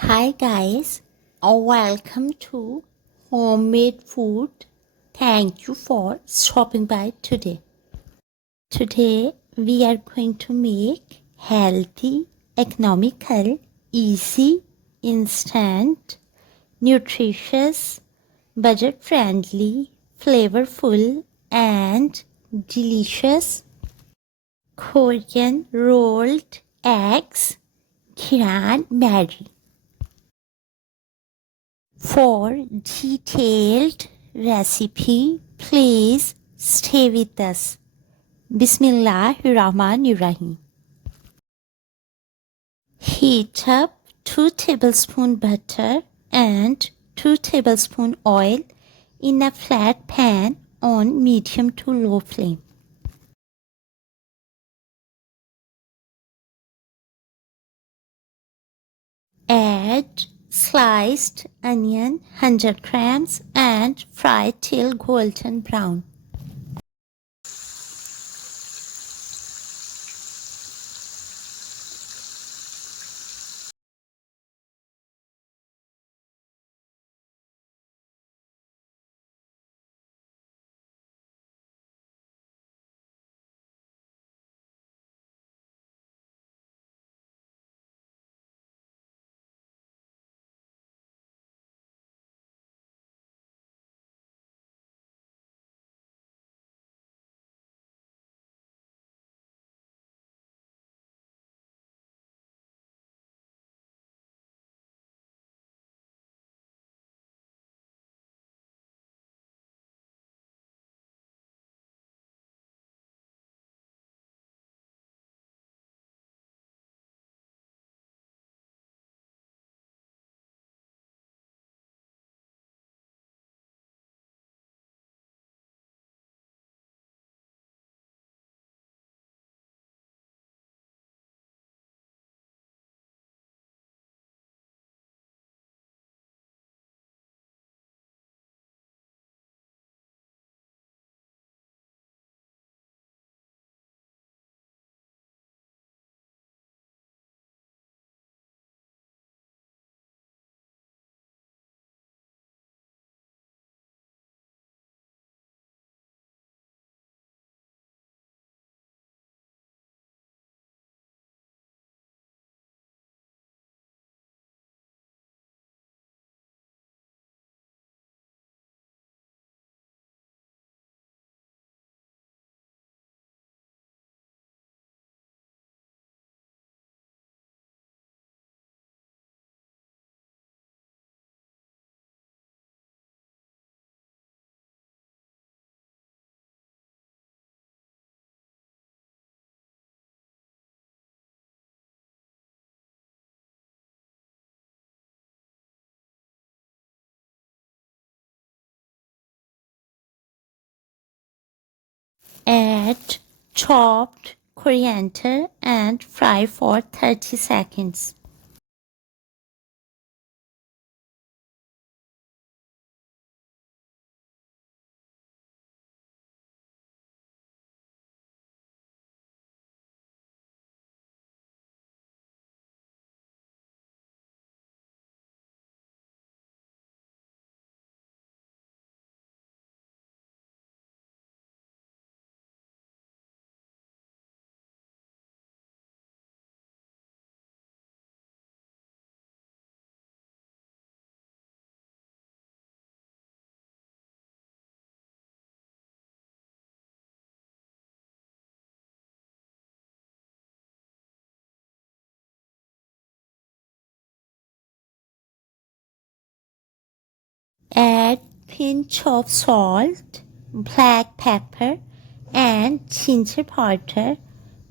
Hi guys, welcome to Homemade Food. Thank you for stopping by today. Today we are going to make healthy, economical, easy, instant, nutritious, budget-friendly, flavorful and delicious Korean rolled eggs Gyeran-mari. For detailed recipe, please stay with us. Bismillahirrahmanirrahim. Heat up 2 tablespoons butter and 2 tablespoons oil in a flat pan on medium to low flame. Add sliced onion 100 grams and fry till golden brown. Add chopped coriander and fry for 30 seconds. Add pinch of salt, black pepper and ginger powder.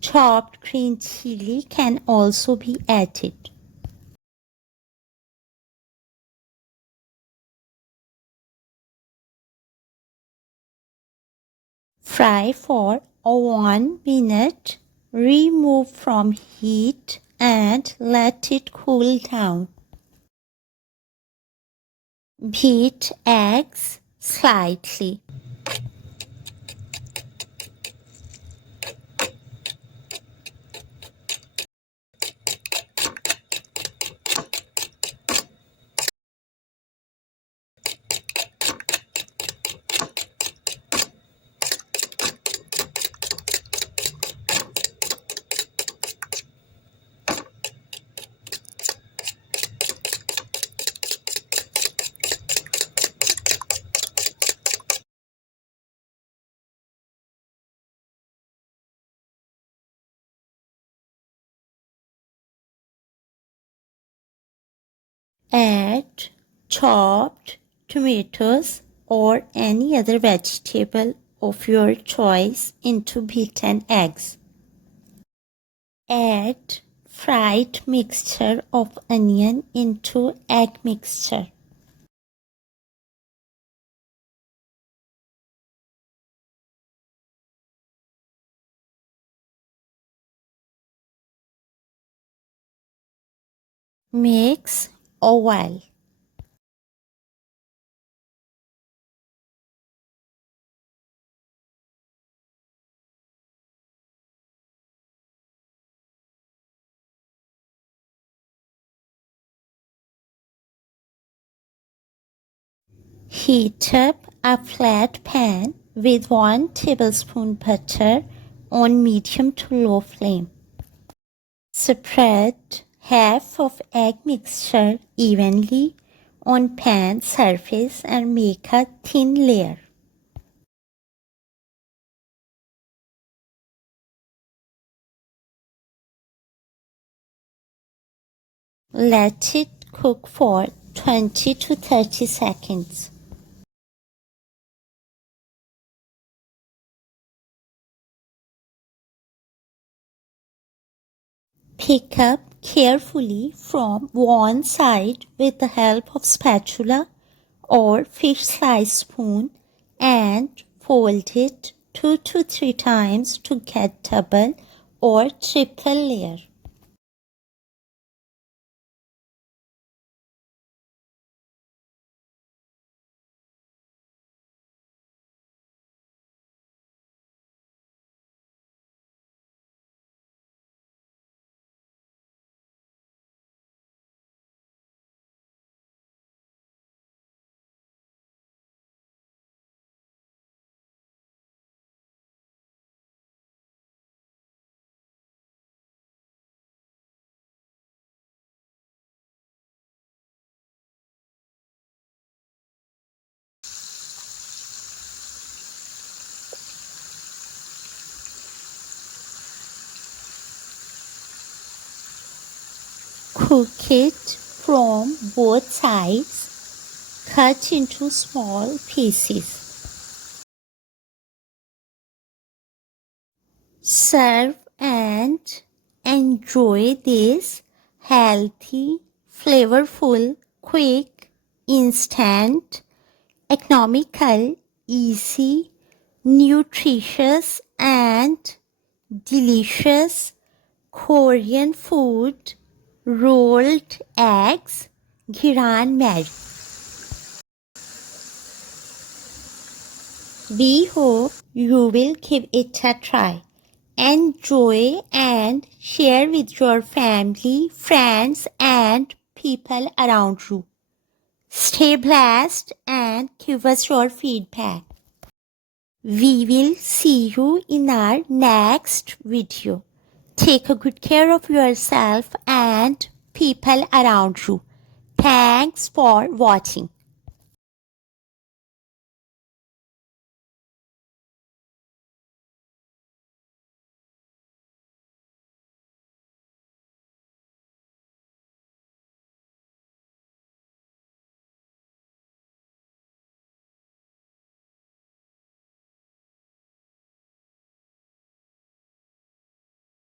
Chopped green chili can also be added. Fry for 1 minute. Remove from heat and let it cool down. Beat eggs slightly. Add chopped tomatoes or any other vegetable of your choice into beaten eggs. Add fried mixture of onion into egg mixture. Mix well. Heat up a flat pan with 1 tablespoon butter on medium to low flame. Spread half of egg mixture evenly on pan surface and make a thin layer. Let it cook for 20 to 30 seconds. Pick up carefully from one side with the help of spatula or fish size spoon and fold it 2 to 3 times to get double or triple layer. Cook it from both sides. Cut into small pieces. Serve and enjoy this healthy, flavorful, quick, instant, economical, easy, nutritious, and delicious Korean food, rolled eggs, Gyeran-mari. We hope you will give it a try. Enjoy and share with your family, friends, and people around you. Stay blessed and give us your feedback. We will see you in our next video. Take a good care of yourself and people around you. Thanks for watching.